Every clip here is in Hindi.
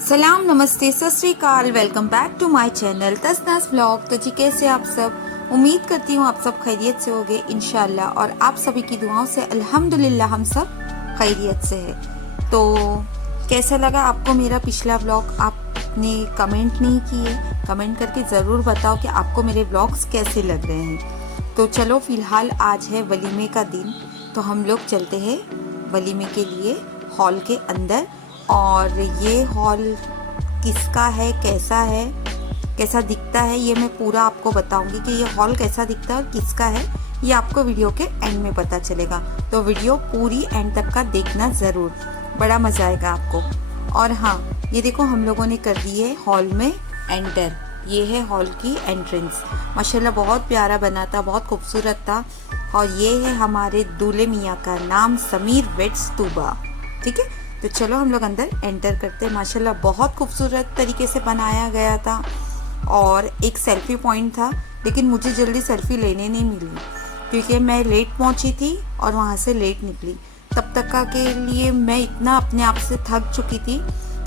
सलाम, नमस्ते, Sat Sri Akal. Welcome back to my channel तसनास व्लॉग। तो जी कैसे आप सब? उम्मीद करती हूँ आप सब खैरियत से होगे इंशाल्लाह, और आप सभी की दुआओं से अल्हम्दुलिल्लाह हम सब खैरियत से है। तो कैसा लगा आपको मेरा पिछला व्लॉग? आपने कमेंट नहीं किए, कमेंट करके ज़रूर बताओ कि आपको मेरे व्लॉग्स कैसे लग रहे हैं। तो चलो फ़िलहाल आज है वलीमे का दिन, तो हम लोग चलते हैं वलीमे के लिए हॉल के अंदर। और ये हॉल किसका है, कैसा दिखता है, ये मैं पूरा आपको बताऊंगी कि ये हॉल कैसा दिखता है और किसका है। ये आपको वीडियो के एंड में पता चलेगा, तो वीडियो पूरी एंड तक का देखना ज़रूर, बड़ा मज़ा आएगा आपको। और हाँ, ये देखो हम लोगों ने कर दी है हॉल में एंटर। ये है हॉल की एंट्रेंस। माशाल्लाह बहुत प्यारा बना था, बहुत खूबसूरत था। और ये है हमारे दूल्हे मियाँ का नाम समीर वेड्स तूबा। ठीक है, तो चलो हम लोग अंदर एंटर करते हैं। माशाल्लाह बहुत खूबसूरत तरीके से बनाया गया था। और एक सेल्फी पॉइंट था, लेकिन मुझे जल्दी सेल्फी लेने नहीं मिली क्योंकि मैं लेट पहुंची थी और वहां से लेट निकली। तब तक का के लिए मैं इतना अपने आप से थक चुकी थी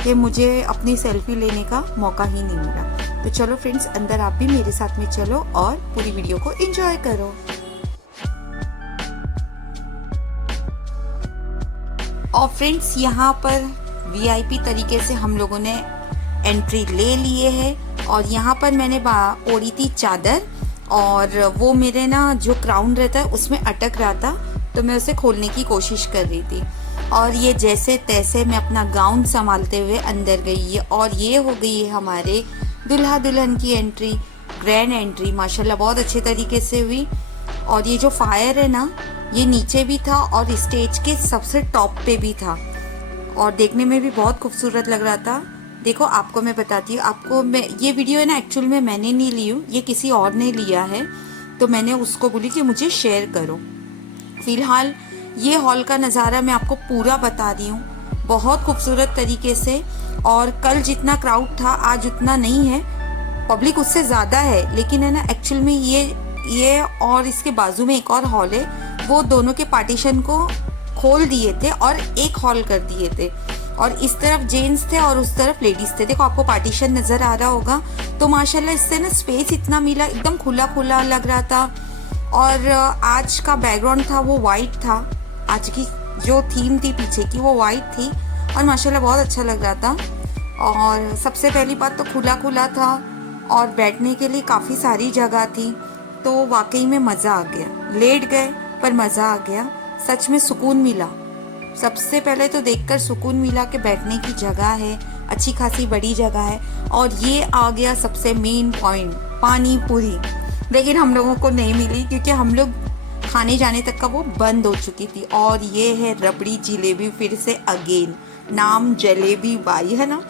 कि मुझे अपनी सेल्फी लेने का मौका ही नहीं मिला। तो चलो फ्रेंड्स, अंदर आप भी मेरे साथ में चलो और पूरी वीडियो को एंजॉय करो। और फ्रेंड्स, यहाँ पर वीआईपी तरीके से हम लोगों ने एंट्री ले लिए है। और यहाँ पर मैंने ओढ़ी थी चादर, और वो मेरे ना जो क्राउन रहता है उसमें अटक रहा था, तो मैं उसे खोलने की कोशिश कर रही थी। और ये जैसे तैसे मैं अपना गाउन संभालते हुए अंदर गई है। और ये हो गई है हमारे दुल्हा दुल्हन की एंट्री, ग्रैंड एंट्री। माशाल्लाह बहुत अच्छे तरीके से हुई। और ये जो फायर है ना, ये नीचे भी था और स्टेज के सबसे टॉप पे भी था, और देखने में भी बहुत खूबसूरत लग रहा था। देखो आपको मैं बताती हूँ, आपको मैं ये वीडियो है ना, एक्चुअल में मैंने नहीं ली हूँ, ये किसी और ने लिया है, तो मैंने उसको बोली कि मुझे शेयर करो। फिलहाल ये हॉल का नज़ारा मैं आपको पूरा बता रही हूँ, बहुत खूबसूरत तरीके से। और कल जितना क्राउड था आज उतना नहीं है, पब्लिक उससे ज़्यादा है, लेकिन है ना एक्चुअल में ये और इसके बाजू में एक और हॉल है, वो दोनों के पार्टीशन को खोल दिए थे और एक हॉल कर दिए थे। और इस तरफ जेंट्स थे और उस तरफ लेडीज थे। देखो आपको पार्टीशन नज़र आ रहा होगा। तो माशाल्लाह इससे ना स्पेस इतना मिला, एकदम खुला खुला लग रहा था। और आज का बैकग्राउंड था वो वाइट था, आज की जो थीम थी पीछे की वो वाइट थी, और माशाल्लाह बहुत अच्छा लग रहा था। और सबसे पहली बात तो खुला खुला था और बैठने के लिए काफ़ी सारी जगह थी, तो वाकई में मज़ा आ गया। लेट गए पर मज़ा आ गया, सच में सुकून मिला। सबसे पहले तो देखकर सुकून मिला कि बैठने की जगह है, अच्छी खासी बड़ी जगह है। और ये आ गया सबसे मेन पॉइंट, पानी पूरी। लेकिन हम लोगों को नहीं मिली क्योंकि हम लोग खाने जाने तक का वो बंद हो चुकी थी। और ये है रबड़ी जलेबी, फिर से अगेन नाम जलेबी बाई है ना।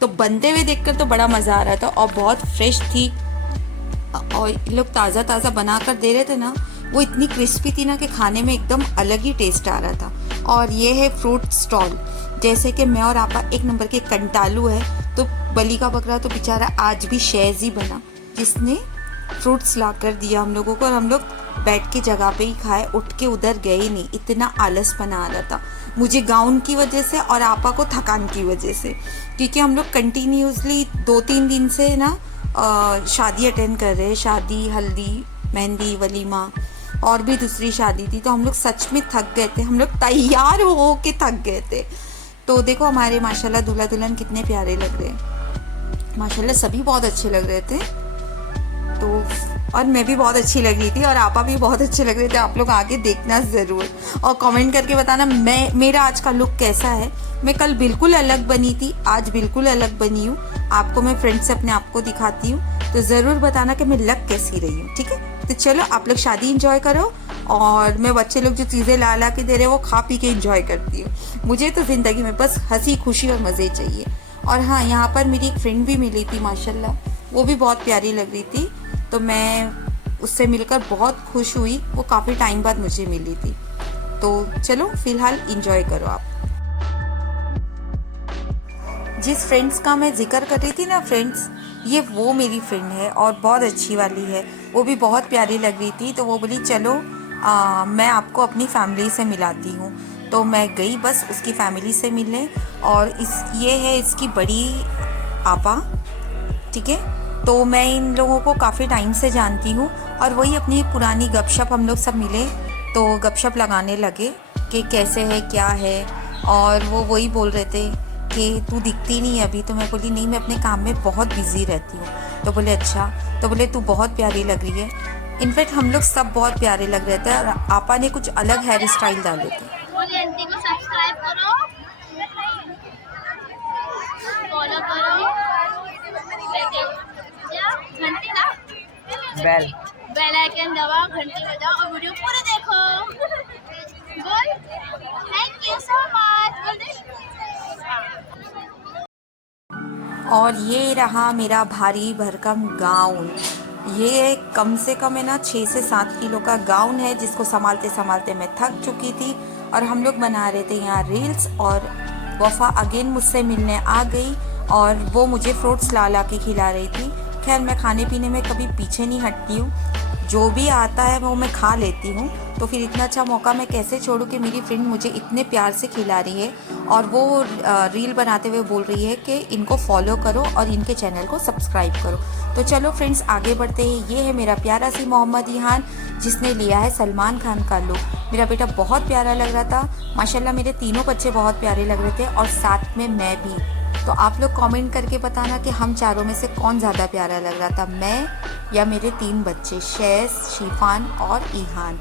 तो बनते हुए देखकर तो बड़ा मज़ा आ रहा था और बहुत फ्रेश थी। और लोग ताज़ा ताज़ा बना कर दे रहे थे ना, वो इतनी क्रिस्पी थी ना कि खाने में एकदम अलग ही टेस्ट आ रहा था। और ये है फ्रूट स्टॉल। जैसे कि मैं और आपा एक नंबर के कंटालू है, तो बलि का बकरा तो बेचारा आज भी शेज़ ही बना, जिसने फ्रूट्स ला कर दिया हम लोगों को, और हम लोग बैठ के जगह पे ही खाए, उठ के उधर गए ही नहीं, इतना आलस बना आ रहा था मुझे गाउन की वजह से और आपा को थकान की वजह से। क्योंकि हम लोग कंटिन्यूसली 2-3 दिन से ना शादी अटेंड कर रहे हैं, शादी, हल्दी, मेहंदी, वलीमा और भी दूसरी शादी थी, तो हम लोग सच में थक गए थे, हम लोग तैयार हो के थक गए थे। तो देखो हमारे माशाल्लाह दूल्हा दुल्हन कितने प्यारे लग रहे हैं, माशाल्लाह सभी बहुत अच्छे लग रहे थे। तो और मैं भी बहुत अच्छी लग रही थी और आपा भी बहुत अच्छे लग रहे थे। आप लोग आगे देखना ज़रूर और कमेंट करके बताना मेरा आज का लुक कैसा है। मैं कल बिल्कुल अलग बनी थी, आज बिल्कुल अलग बनी हूँ। आपको मैं फ्रेंड से अपने आप को दिखाती हूँ, तो ज़रूर बताना कि मैं लग कैसी रही हूँ। ठीक है, तो चलो आप लोग शादी इंजॉय करो, और मैं बच्चे लोग जो चीज़ें ला ला के दे रहे हैं वो खा पी के इंजॉय करती हूँ। मुझे तो ज़िंदगी में बस हंसी खुशी और मज़े चाहिए। और हाँ, यहाँ पर मेरी एक फ्रेंड भी मिली थी माशाल्लाह, वो भी बहुत प्यारी लग रही थी, तो मैं उससे मिलकर बहुत खुश हुई। वो काफ़ी टाइम बाद मुझे मिली थी। तो चलो फ़िलहाल इंजॉय करो आप। जिस फ्रेंड्स का मैं जिक्र कर रही थी ना फ्रेंड्स, ये वो मेरी फ्रेंड है और बहुत अच्छी वाली है, वो भी बहुत प्यारी लग रही थी। तो वो बोली चलो मैं आपको अपनी फैमिली से मिलाती हूँ। तो मैं गई बस उसकी फैमिली से मिलने। और ये है इसकी बड़ी आपा, ठीक है। तो मैं इन लोगों को काफ़ी टाइम से जानती हूँ और वही अपनी पुरानी गपशप, हम लोग सब मिले तो गपशप लगाने लगे कि कैसे है क्या है। और वो वही बोल रहे थे कि तू दिखती नहीं अभी। तो मैं बोली नहीं, मैं अपने काम में बहुत बिज़ी रहती हूँ। तो बोले अच्छा। तो बोले तू बहुत प्यारी लग रही है। इनफैक्ट हम लोग सब बहुत प्यारे लग रहे थे और आपा ने कुछ अलग हेयर स्टाइल डाले थे। आंटी को सब्सक्राइब करो, फॉलो करो, घंटी ना बेल आइकन दबाओ, घंटी बजाओ और वीडियो पूरे देखो। बोल थैंक यू सो मच। बोल दे। और ये रहा मेरा भारी भरकम गाउन। ये कम से कम है ना 6 से 7 किलो का गाउन है, जिसको संभालते संभालते मैं थक चुकी थी। और हम लोग बना रहे थे यहाँ रील्स, और वफ़ा अगेन मुझसे मिलने आ गई और वो मुझे फ्रूट्स ला ला के खिला रही थी। खैर मैं खाने पीने में कभी पीछे नहीं हटती हूँ, जो भी आता है वो मैं खा लेती हूँ। तो फिर इतना अच्छा मौका मैं कैसे छोड़ूँ कि मेरी फ्रेंड मुझे इतने प्यार से खिला रही है और वो रील बनाते हुए बोल रही है कि इनको फॉलो करो और इनके चैनल को सब्सक्राइब करो। तो चलो फ्रेंड्स आगे बढ़ते हैं। ये है मेरा प्यारा सी मोहम्मद इहान, जिसने लिया है सलमान खान का लुक। मेरा बेटा बहुत प्यारा लग रहा था माशाल्लाह। मेरे तीनों बच्चे बहुत प्यारे लग रहे थे और साथ में मैं भी। तो आप लोग कमेंट करके बताना कि हम चारों में से कौन ज़्यादा प्यारा लग रहा था, मैं या मेरे 3 बच्चे शैस, शिफान और ईहान।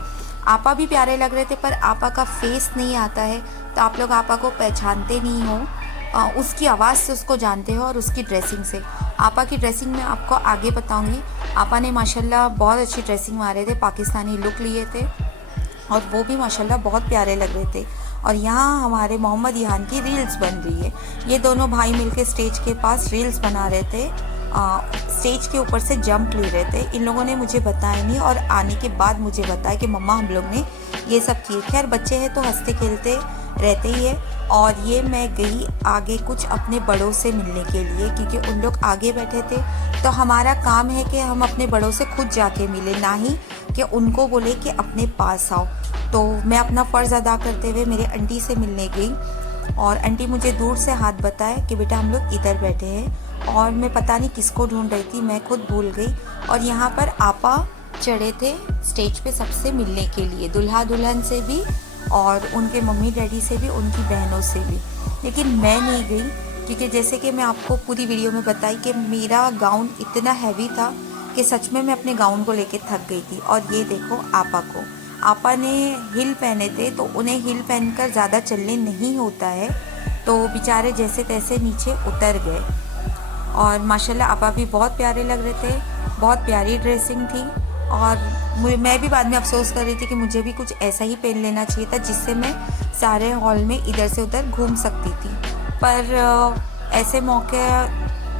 आपा भी प्यारे लग रहे थे पर आपा का फेस नहीं आता है, तो आप लोग आपा को पहचानते नहीं हो। उसकी आवाज़ से उसको जानते हो और उसकी ड्रेसिंग से। आपा की ड्रेसिंग में आपको आगे बताऊंगी। आपा ने माशाल्लाह बहुत अच्छी ड्रेसिंग मारे थे, पाकिस्तानी लुक लिए थे और वो भी माशाल्लाह बहुत प्यारे लग रहे थे। और यहाँ हमारे मोहम्मद इहान की रील्स बन रही है। ये दोनों भाई मिलके स्टेज के पास रील्स बना रहे थे, स्टेज के ऊपर से जंप ले रहे थे। इन लोगों ने मुझे बताया नहीं और आने के बाद मुझे बताया कि मम्मा हम लोग ने ये सब किए। खैर बच्चे हैं तो हंसते खेलते रहते ही है। और ये मैं गई आगे कुछ अपने बड़ों से मिलने के लिए, क्योंकि उन लोग आगे बैठे थे। तो हमारा काम है कि हम अपने बड़ों से खुद जाके मिले, ना ही कि उनको बोले कि अपने पास आओ। तो मैं अपना फ़र्ज़ अदा करते हुए मेरे आंटी से मिलने गई और आंटी मुझे दूर से हाथ बताए कि बेटा हम लोग इधर बैठे हैं। और मैं पता नहीं किसको ढूंढ रही थी, मैं खुद भूल गई। और यहाँ पर आपा चढ़े थे स्टेज पे सबसे मिलने के लिए, दुल्हा दुल्हन से भी और उनके मम्मी डैडी से भी, उनकी बहनों से भी। लेकिन मैं नहीं गई क्योंकि जैसे कि मैं आपको पूरी वीडियो में बताई कि मेरा गाउन इतना हैवी था कि सच में मैं अपने गाउन को लेके थक गई थी। और ये देखो आपा को, आपा ने हिल पहने थे तो उन्हें हिल पहनकर ज़्यादा चलने नहीं होता है, तो बेचारे जैसे तैसे नीचे उतर गए। और माशाल्लाह आपा भी बहुत प्यारे लग रहे थे, बहुत प्यारी ड्रेसिंग थी। और मैं भी बाद में अफसोस कर रही थी कि मुझे भी कुछ ऐसा ही पहन लेना चाहिए था, जिससे मैं सारे हॉल में इधर से उधर घूम सकती थी। पर ऐसे मौके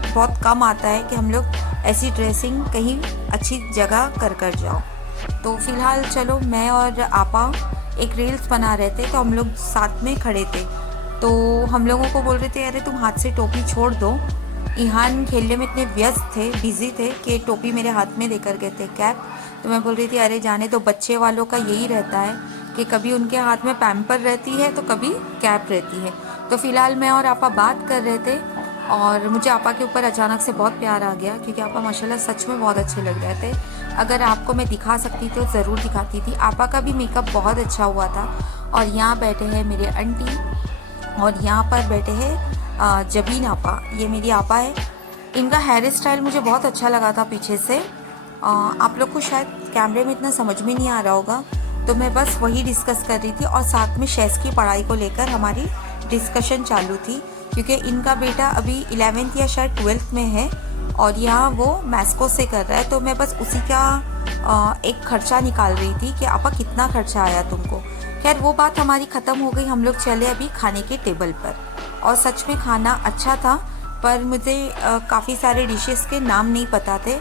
बहुत कम आता है कि हम लोग ऐसी ड्रेसिंग कहीं अच्छी जगह कर जाओ। तो फ़िलहाल चलो मैं और आपा एक रील्स बना रहे थे, तो हम लोग साथ में खड़े थे। तो हम लोगों को बोल रहे थे अरे तुम हाथ से टोपी छोड़ दो। ईहान खेलने में इतने व्यस्त थे, बिज़ी थे कि टोपी मेरे हाथ में देकर गए थे, कैप। तो मैं बोल रही थी अरे जाने तो, बच्चे वालों का यही रहता है कि कभी उनके हाथ में पैम्पर रहती है तो कभी कैप रहती है। तो फ़िलहाल मैं और आपा बात कर रहे थे और मुझे आपा के ऊपर अचानक से बहुत प्यार आ गया, क्योंकि आपा माशाल्लाह सच में बहुत अच्छे लग रहे थे। अगर आपको मैं दिखा सकती थी तो ज़रूर दिखाती थी। आपा का भी मेकअप बहुत अच्छा हुआ था। और यहाँ बैठे हैं मेरे आंटी और यहाँ पर बैठे हैं जबीन आपा, ये मेरी आपा है। इनका हेयर स्टाइल मुझे बहुत अच्छा लगा था पीछे से। आप लोग को शायद कैमरे में इतना समझ में नहीं आ रहा होगा, तो मैं बस वही डिस्कस कर रही थी और साथ में शैस की पढ़ाई को लेकर हमारी डिस्कशन चालू थी, क्योंकि इनका बेटा अभी 11th या शायद 12th में है और यहाँ वो मैस्को से कर रहा है। तो मैं बस उसी का एक खर्चा निकाल रही थी कि आपा कितना खर्चा आया तुमको। खैर वो बात हमारी ख़त्म हो गई, हम लोग चले अभी खाने के टेबल पर। और सच में खाना अच्छा था, पर मुझे काफ़ी सारे डिशेस के नाम नहीं पता थे।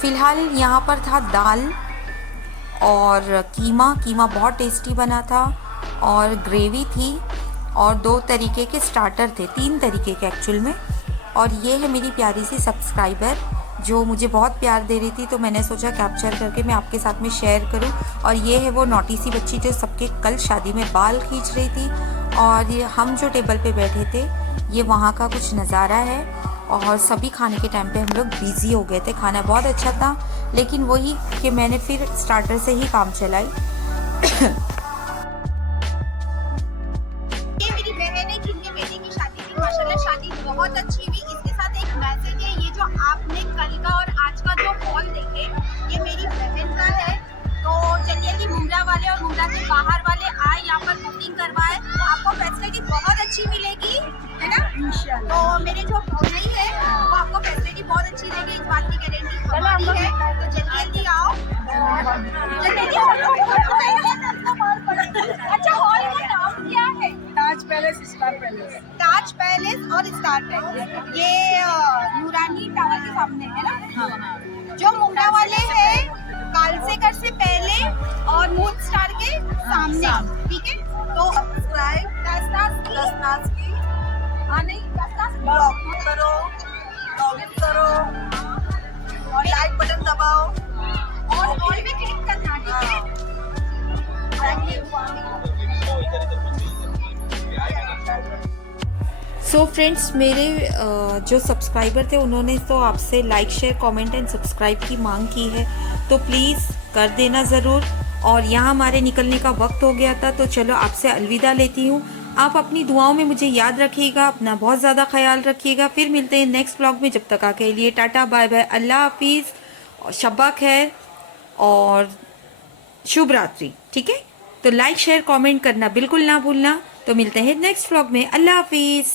फ़िलहाल यहाँ पर था दाल और कीमा बहुत टेस्टी बना था, और ग्रेवी थी, और 2 तरीके के स्टार्टर थे, 3 तरीके के एक्चुअल में। और ये है मेरी प्यारी सी सब्सक्राइबर जो मुझे बहुत प्यार दे रही थी, तो मैंने सोचा कैप्चर करके मैं आपके साथ में शेयर करूं। और ये है वो नॉटी सी बच्ची जो सबके कल शादी में बाल खींच रही थी। और ये हम जो टेबल पे बैठे थे, ये वहाँ का कुछ नज़ारा है। और सभी खाने के टाइम पे हम लोग बिज़ी हो गए थे। खाना बहुत अच्छा था, लेकिन वही कि मैंने फिर स्टार्टर से ही काम चलाई। ये मेरी बहन है जिनके बेटे की शादी थी। माशाल्लाह शादी बहुत अच्छी हुई। इसके साथ एक मैसेज है, ये जो आपने कल का और आज का जो हॉल देखे, ये मेरी बहन का है। तो चलिए कि मुंब्रा वाले और मुंब्रा के बाहर वाले आए, यहाँ पर बुकिंग करवाए, आपको फैसिलिटी बहुत अच्छी मिलेगी, है ना इंशाल्लाह। तो मेरे जो भाई है वो आपको फैसिलिटी बहुत अच्छी देगी, इस बात की गारंटी हमारी है। तो जल्दी आओ, जल्दी अच्छा हॉल का नाम क्या है? ताज पैलेस, स्टार पैलेस। ताज पैलेस और स्टार पैलेस, ये नूरानी टावर के सामने है ना। जो मुंब्रा वाले हैं कालसेकर से पहले और मून स्टार के सामने, ठीक है। तो सब्सक्राइब दसनास की नहीं ब्लॉग करो, लॉगिन करो और लाइक बटन दबाओ और ऑल में क्लिक करना, ठीक है। सो फ्रेंड्स, मेरे जो सब्सक्राइबर थे उन्होंने तो आपसे like share comment and subscribe की मांग की है, तो प्लीज़ कर देना ज़रूर। और यहाँ हमारे निकलने का वक्त हो गया था, तो चलो आपसे अलविदा लेती हूँ। आप अपनी दुआओं में मुझे याद रखिएगा, अपना बहुत ज़्यादा ख्याल रखिएगा। फिर मिलते हैं नेक्स्ट व्लॉग में। जब तक आके लिए टाटा बाय बाय, अल्लाह हाफिज़ और शब्बा खैर और शुभ रात्रि, ठीक है। तो लाइक शेयर कमेंट करना बिल्कुल ना भूलना। तो मिलते हैं नेक्स्ट व्लॉग में, अल्लाह हाफिज़।